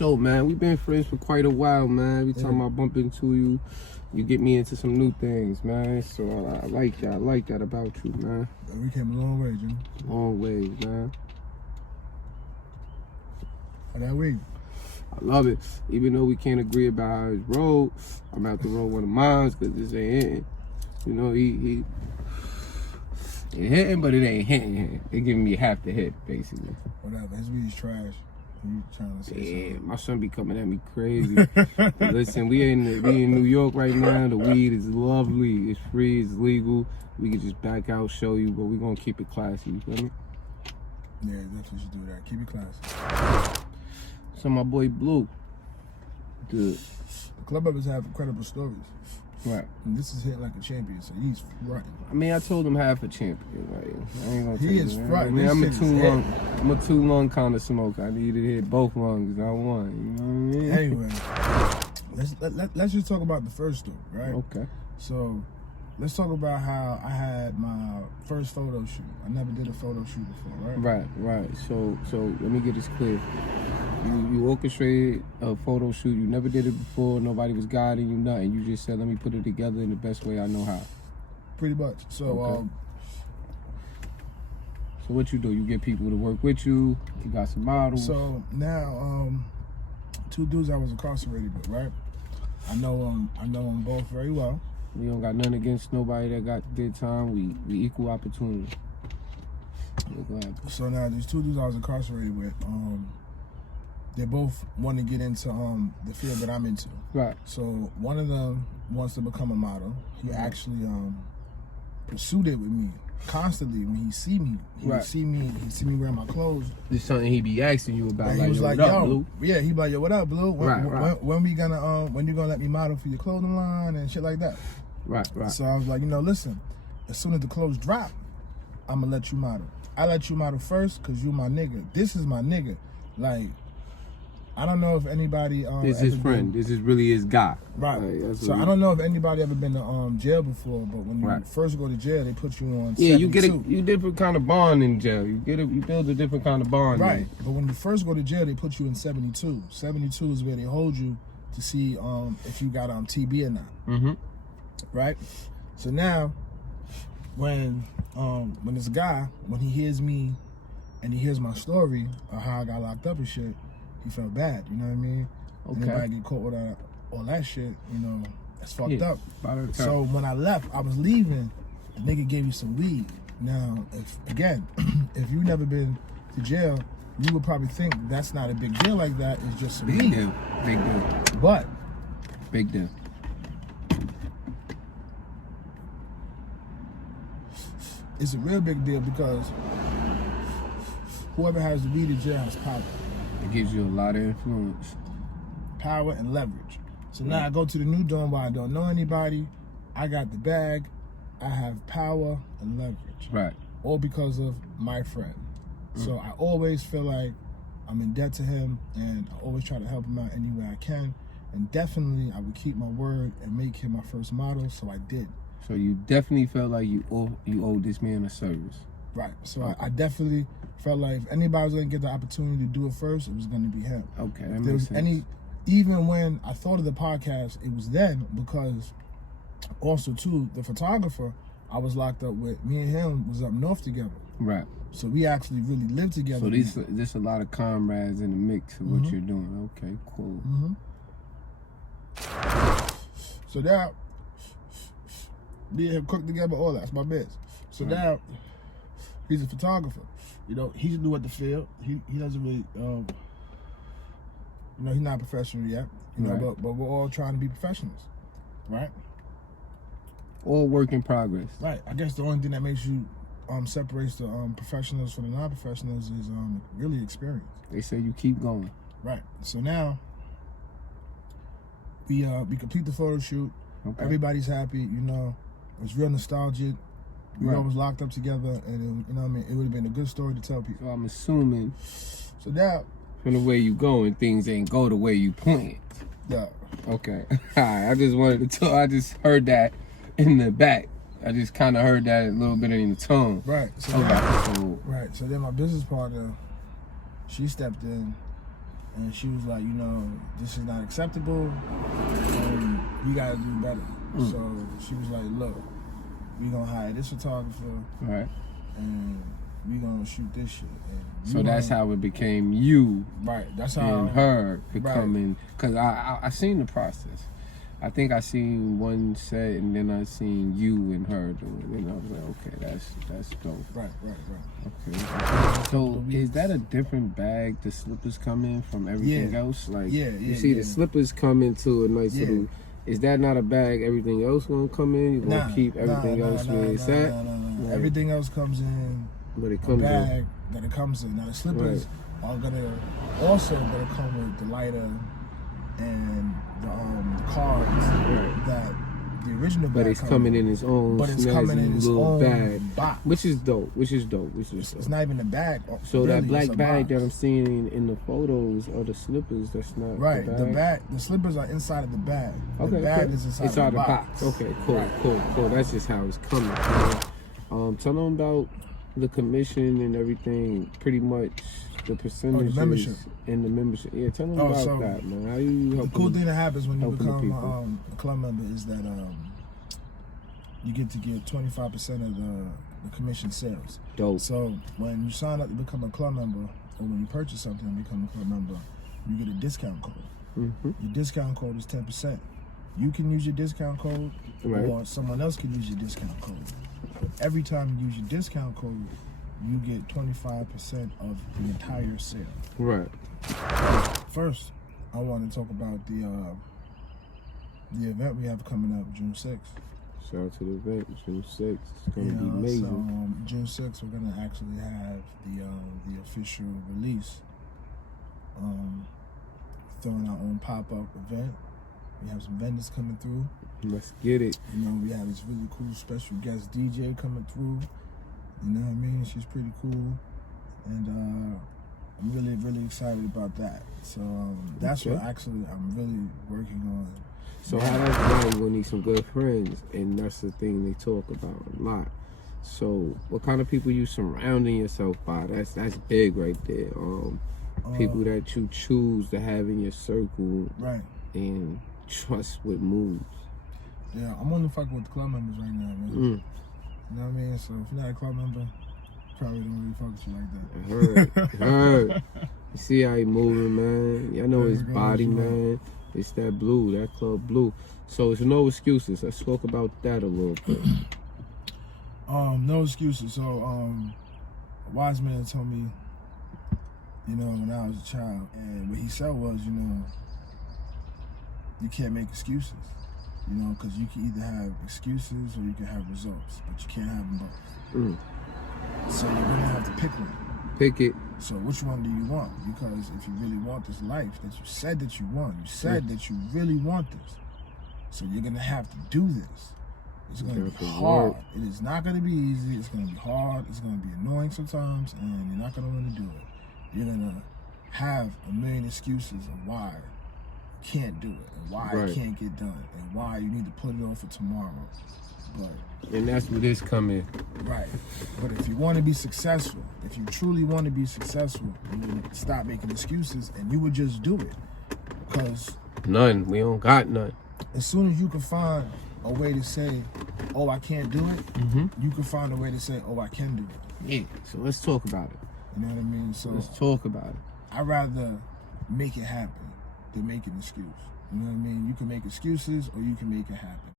so, man, we've been friends for quite a while, man. Every time I bump into you, you get me into some new things, man. So I like that. I like that about you, man. We came a long way, Jimmy. Long ways, man. How that way? I love it. Even though we can't agree about his road, I'm out to roll one of mine because this ain't hitting. You know, he hitting, but it ain't hitting. They giving me half the hit, basically. Whatever. His weed's trash. You trying to say something? My son be coming at me crazy. Listen, we in New York right now. The weed is lovely. It's free. It's legal. We can just back out, show you, but we gonna keep it classy. You feel me? Yeah, definitely should do that. Keep it classy. So my boy Blue, good. The club members have incredible stories. Right. And this is hit like a champion, so he's fronting. I mean, I told him half a champion. Right? I ain't gonna He is fronting. I mean, I'm a two lung kind of smoker. I need to hit both lungs, not one. You know what I mean? Anyway, let's just talk about the first story, right? Okay. So let's talk about how I had my first photo shoot. I never did a photo shoot before, right? Right. So let me get this clear. You orchestrated a photo shoot. You never did it before. Nobody was guiding you, nothing. You just said, let me put it together in the best way I know how. Pretty much. So, okay. So what you do? You get people to work with you. You got some models. So now, two dudes I was incarcerated with, right? I know them both very well. We don't got nothing against nobody that got good time. We equal opportunity. So now these two dudes I was incarcerated with, they both want to get into the field that I'm into. Right. So one of them wants to become a model. He actually pursued it with me constantly. When he see me, he see me wearing my clothes. This is something he be asking you about. And he was like, what up, yo, Blue? Yeah, he be like, yo, what up, Blue? When we gonna when you gonna let me model for your clothing line and shit like that? Right. So I was like, listen, as soon as the clothes drop, I'm gonna let you model. I let you model first because you my nigga. This is my nigga. Like, I don't know if anybody this is his friend. This is really his guy. Right. So I don't know if anybody ever been to jail before, but when you first go to jail, they put you on 72. you different kind of bond in jail. You build a different kind of bond. Right. But when you first go to jail, they put you in 72. 72 is where they hold you to see if you got TB or not. Mm-hmm. Right. So now, when this guy, when he hears me and he hears my story of how I got locked up and shit, he felt bad, you know what I mean? Okay. Anybody get caught with all that shit, that's fucked up. So when I left, I was leaving, the nigga gave you some weed. Now, if you never been to jail, you would probably think that's not a big deal like that. It's just some weed. Big deal. But big deal. It's a real big deal because whoever has the weed in jail has power. It gives you a lot of influence. Power and leverage. So now I go to the new dorm where I don't know anybody. I got the bag. I have power and leverage. Right. All because of my friend. So I always feel like I'm in debt to him, and I always try to help him out any way I can. And definitely I would keep my word and make him my first model, so I did. So you definitely felt like you owed this man a service. Right. So I definitely felt like if anybody was going to get the opportunity to do it first, it was going to be him. Okay, that if there was sense. Even when I thought of the podcast, it was then, because also too, the photographer I was locked up with, me and him was up north together. Right. So we actually really lived together. So there's a lot of comrades in the mix of what you're doing. Okay, cool. So now, me and him cooked together, all that. That's my best. So now, he's a photographer. He's new at the field. He doesn't really, he's not professional yet. But we're all trying to be professionals, right? All work in progress. Right. I guess the only thing that makes you separates the professionals from the non-professionals is really experience. They say you keep going. Right. So now we complete the photo shoot. Okay. Everybody's happy. It's real nostalgic. We all was locked up together, and it would have been a good story to tell people. So I'm assuming. So now, from the way you going, things ain't go the way you planned. Yeah. Okay. All right. I just wanted to tell. I just heard that in the back. I just kind of heard that a little bit in the tone. Right. So So then my business partner, she stepped in, And she was like, you know, this is not acceptable. You gotta do better. So she was like, look, we gonna hire this photographer, right, and we gonna shoot this shit. And so that's how it became you, right? That's how and her becoming. Cause I seen the process. I think I seen one set, and then I seen you and her doing it, and I was like, okay, that's dope. Right. Okay. So is that a different bag the slippers come in from everything else? Like, you see the slippers come into a nice little. Is that not a bag? Everything else gonna come in? You gonna keep everything else where it's at? No. Everything else comes in. But it comes bag that it comes in. Now the slippers are also gonna come with the lighter and the cards that the original bag. But it's coming in its own. But it's coming in its own bag, box. Which is dope. It's not even a bag. So really, that black bag that I'm seeing in the photos are the slippers. That's not right. The bag. The slippers are inside of the bag. Okay, the bag is inside the box. Okay, cool. That's just how it's coming. Tell them about the commission and everything. Pretty much the percentages and the membership. Yeah, tell them about that, man. How you help? The cool thing that happens when you become a club member is that you get to get 25% of the commission sales. Dope. So when you sign up to become a club member, or when you purchase something and become a club member, you get a discount code. Your discount code is 10%. You can use your discount code, or someone else can use your discount code. But every time you use your discount code, you get 25% of the entire sale. Right. First, I want to talk about the event we have coming up June 6th. Shout out to the event, June 6th. It's going to be amazing. So, June 6th, we're going to actually have the official release. Throwing our own pop-up event. We have some vendors coming through. Let's get it. You know, we have this really cool special guest DJ coming through. You know what I mean? She's pretty cool. And I'm really, really excited about that. So that's what actually I'm really working on. So how that's going, you'll need some good friends. And that's the thing they talk about a lot. So what kind of people you surrounding yourself by? That's big right there. People that you choose to have in your circle. Right. And trust with moves. Yeah, I'm only fucking with the club members right now, man. You know what I mean? So if you're not a club member, probably don't really fuck with you like that. I heard. You see how he moving, man. Y'all know his body, man. It's that blue, that club blue. So it's no excuses. I spoke about that a little bit. No excuses. So a wise man told me, you know, when I was a child, and what he said was, you know, you can't make excuses, you know, because you can either have excuses or you can have results, but you can't have them both. So you're gonna have to pick one. Pick it. So which one do you want? Because if you really want this life that you said that you want, you said that you really want this, so you're gonna have to do this. It's gonna be hard. It is not gonna be easy. It's gonna be hard. It's gonna be annoying sometimes, and you're not gonna want to do it. You're gonna have a million excuses of why you can't do it, and why it can't get done, and why you need to put it off for tomorrow. And that's where this come in. Right. But if you want to be successful, if you truly want to be successful, you would stop making excuses and you would just do it. Because none. We don't got none. As soon as you can find a way to say, oh, I can't do it, you can find a way to say, oh, I can do it. Yeah. So let's talk about it. You know what I mean? So let's talk about it. I'd rather make it happen than make an excuse. You know what I mean? You can make excuses or you can make it happen.